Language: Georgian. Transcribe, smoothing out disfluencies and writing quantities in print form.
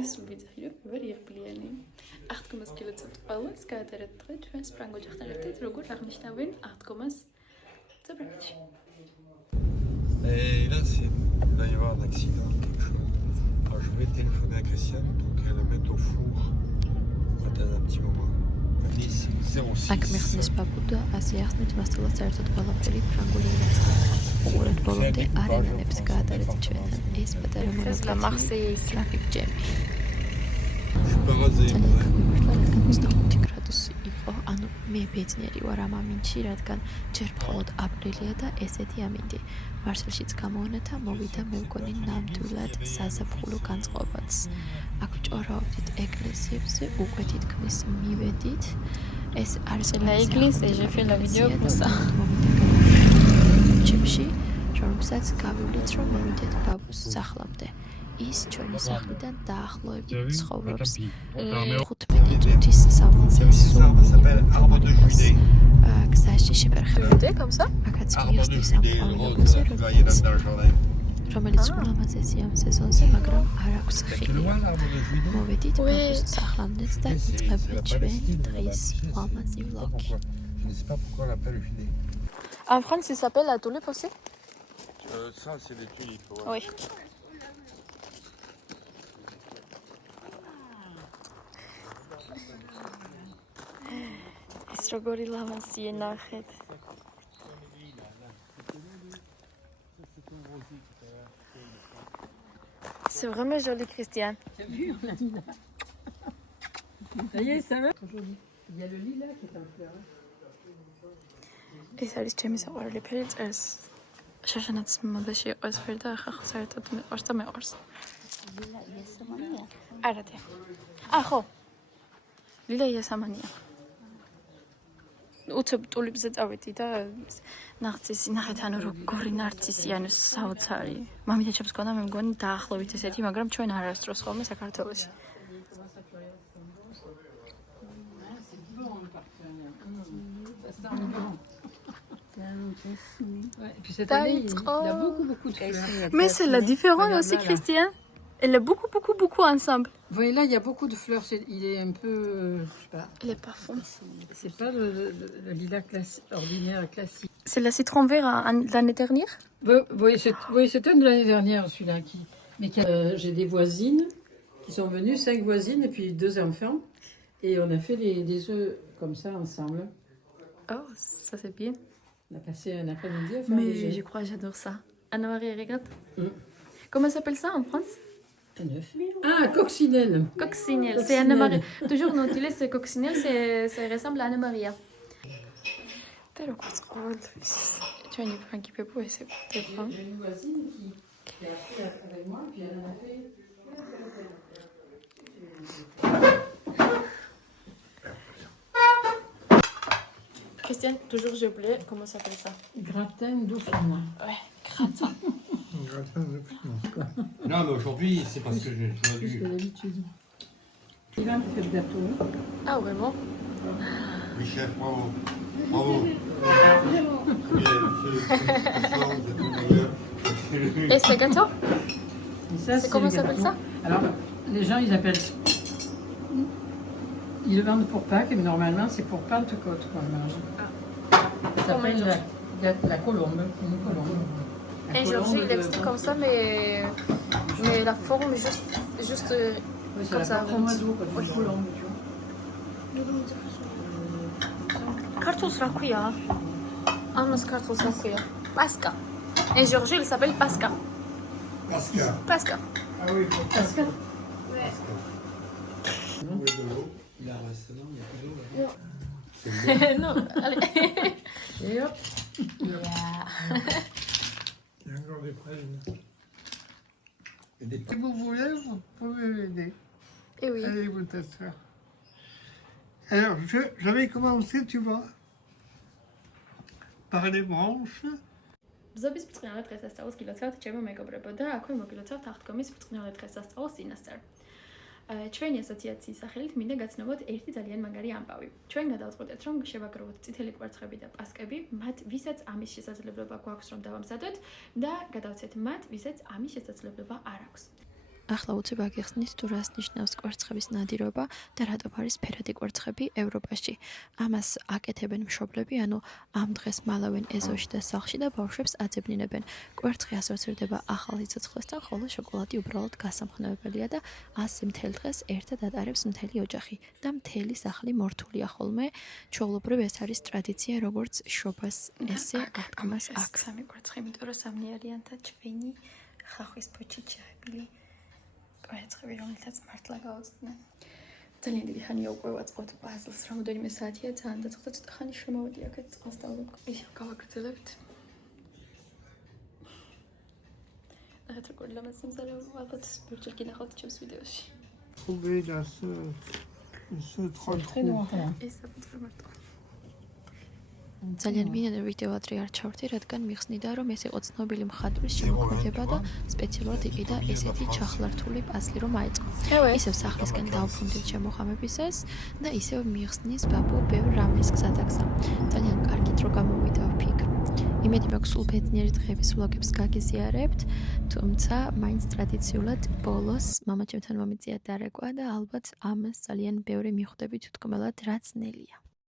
ეს ვიძახი რომ ვარ იღბლიანი 8 კილოცებრ ყველას გაატარეთ დღე ჩვენს ფრანგ ოჯახთან ერთად როგორ აღნიშნავენ 8 წებრებში. Et là, il va y avoir un accident, quelque chose. Alors, je vais téléphoner à Christiane pour qu'elle le mette au four. Attends un petit moment. Nice 06. აქ მიხსნის ბაბუდა ასე ახსნით მასწავლას საერთოდ ყველაფერი ფრანგული ენაა. უყურეთ ბოლომდე არენანებს გაატარეთ ჩვენთან ეს პატარა მონოკლასი ტრაფიკ ჯემი. Je suis pas rasé. 25 გრადუსი იყო, ანუ მე ბედნიერი ვარ ამ ამინდში, რადგან ჯერ მხოლოდ აპრილია და ესეთი ამინდი. მარსელშიც გამოვანათა მოვიდა მე მგონი ნამდვილად საზაფხულო განწყობაც. აქ ჭორაობდით ეკლესიებზე, უკვე თითქმის მივედით. ეს არის l'église et j'ai fait la vidéo pour ça. ჩებში, რომელსაც გავივლით, რომ მოვიდეთ ბაბუს სახლამდე. ის ჩვენი სახლიდან დაახლოებით ცხოვრობს 15 წუთის სავალზე სულ გზაში შეფერხებამდე, აქაც მიოსნის ამ ყვავილობაზე, რომელიც ულამაზესი ამ სეზონზე, მაგრამ არ აქვს ხილი. მოვედით ბაბუს სახლამდეც და იწყება ჩვენი დღის ულამაზი ვლოგი. Je ne sais pas pourquoi on l'appelle le filet. En France, il s'appelle la tulipe aussi? Ça, c'est des tulipes. Ouais. Oui. ეს როგორი ლამაზია ნახეთ. C'est vraiment joli, Christiane. Ça y est, ça va. Il y a le lilas qui est en fleur. ეს არის ჩემი საყვარელი ფერი წერს. შაშანაც მოდაში იყო ეს ფერი და ახლა საერთოდ მეყვარს და მეყვარს. ლილა იესამანია. არა თე. ხო. ლილა იესამანია. უცებ ტულიპზე წავედი და ნარცისი ნახეთ ანუ როგორი ნარცისი ანუ საოცარი. მამიდაჩებს გქონდა მე მგონი დაახლოებით ესეთი, მაგრამ ჩვენ არასდროს ხოლმე საქართველოში. Ouais, et puis cette année, il a beaucoup de fleurs. Mais c'est la différence aussi, Christiane. Elle a beaucoup ensemble. Vous voyez là, il y a beaucoup de fleurs. Il est un peu, je sais pas. Elle est parfum. C'est pas le lilas ordinaire classique. C'est la citron vert l'année dernière. Oui, c'est un de l'année dernière celui-là mais j'ai des voisines qui sont venues, 5 voisines et puis 2 enfants, et on a fait des œufs comme ça ensemble. Oh, ça c'est bien. On a passé un après-midi à faire Mais des œufs. je crois, j'adore ça. Anna-Marie, regarde. Comment s'appelle ça en France? Un œuf. Ah, coccinelle. Coccinelle. C'est Anna-Marie. Toujours nous utilisons ce coccinelle, ça ressemble à Anna-Maria. T'as le quoi tu as une prends qui peut pas, c'est pas. J'ai une voisine qui a appris avec moi, puis elle en a fait. Christiane, toujours j'ai oublié comment ça s'appelle ça. Gratin dauphinois. Ouais, gratin. Non, mais aujourd'hui, c'est parce que j'ai Plus vu. que d'habitude. Ivan fait le gâteau. Ah ouais, bon. Oui, chef, bravo. Bravo. Et ce gâteau? Et ça, C'est comment le ça s'appelle gâteau. ça? Alors, les gens, ils appellent. Ils le vendent pour Pâques, mais normalement, c'est pour Pentecôte qu'on mange. Ça s'appelle la colombe. Une colombe. La Et colombe Georgie, il de- est comme ça, mais la forme juste Oui, c'est comme la ça, forme d'un ronde. oiseau, quoi, une colombe, tu vois. Cartouche rakuya. Amas cartouche rakuya. Pasca. Et Georgie, il s'appelle Pasca. Pascal. Pasca. Ah oui, Pascal. Il a un restaurant, il y a plus d'eau là. Non, allez. Et hop. il y a encore des pralines. Et des Si vous voulez, vous pouvez m'aider. Et oui. Allez vous t'asseoir. Alors, je vais commencer, tu vois, par les branches. ბზობის ბრწყინვალე დღესასწაულს გილოცავთ ჩემო მეგობრებო და აქვე მოგილოცავთ აღდგომის ბრწყინვალე დღესასწაულს წინასწარ. ჩვენი ასოციაციის სახელით მინდა გაცნობოთ ერთი ძალიან მაგარი ამბავი. ჩვენ გადავწყვეტეთ, რომ შევაგროვოთ წითელი კვერცხები და პასკები, მათ ვისაც ამის შესაძლებლობა გვაქვს, რომ დავამზადოთ და გადავცეთ მათ, ვისაც ამის შესაძლებლობა არ აქვს. ახლა უცებ აგიხსნით თუ რას ნიშნავს კვერცხების ნადირობა და რატომ არის ფერადი კვერცხები ევროპაში. ამას აკეთებენ მშობლები, ანუ ამ დღეს მალავენ ეზოში და სახლში და ბავშვებს აძებნინებენ. კვერცხი ასოცირდება ახალ სიცოცხლესთან, ხოლო შოკოლადი უბრალოდ გასამხნევებელია და ასე მთელ დღეს ერთად ატარებს მთელი ოჯახი და მთელი სახლი მორთულია ხოლმე. ჩვეულებრივ ეს არის ტრადიცია, როგორც შობას ესე აღდგმას აქ. სამი კვერცხი, იმიტომ რომ სამნი არიან და ჩვენი ხახვის ფოჩით შეღებილი კვერცხები, რომელთაც მართლა გავუწდნენ. ძალიან დიდი ხანია უკვე ვაწყობთ პაზლს, რამოდენიმე საათია ძალიან დაწყდა, ცოტა ხანი შემოვედი აქეთ წყალს დავუყო. ისე გავაგრძელებთ. ნახეთ როგორ ლამაზ სიმზარეულო, ალბათ ბევრჯერ გინახავთ ჩემს ვიდეოში. Trouver la sœur. Ce trop Très noir. ეს საფუძველი მარტო. ძალიან მინდა ვიდეო ადრე არ ჩავრდი, რადგან მიხსნიდა, რომ ეს იყო ცნობილი მხატვრის შემოქმედება და სპეციალურად იყიდა ესეთი ჩახლართული პაზლი, რომ აეწყო. ისევ სახლისკენ დავფრუნდით შემოხამებისას და ისევ მიხსნის ბაბუ ბევრ რამეს გზადაგზა. ძალიან კარგით რო გამოვიდა ვფიქრ. იმედი მაქვს სულ ბედნიერი დღეების ვლოგებს გაგიზიარებთ, თუმცა მაინც ტრადიციულად ბოლოს მამაჩემთან მომიწია დარეკვა და ალბათ ამას ძალიან ბევრი მიხვდებით უთქმელად, რაც ნელია.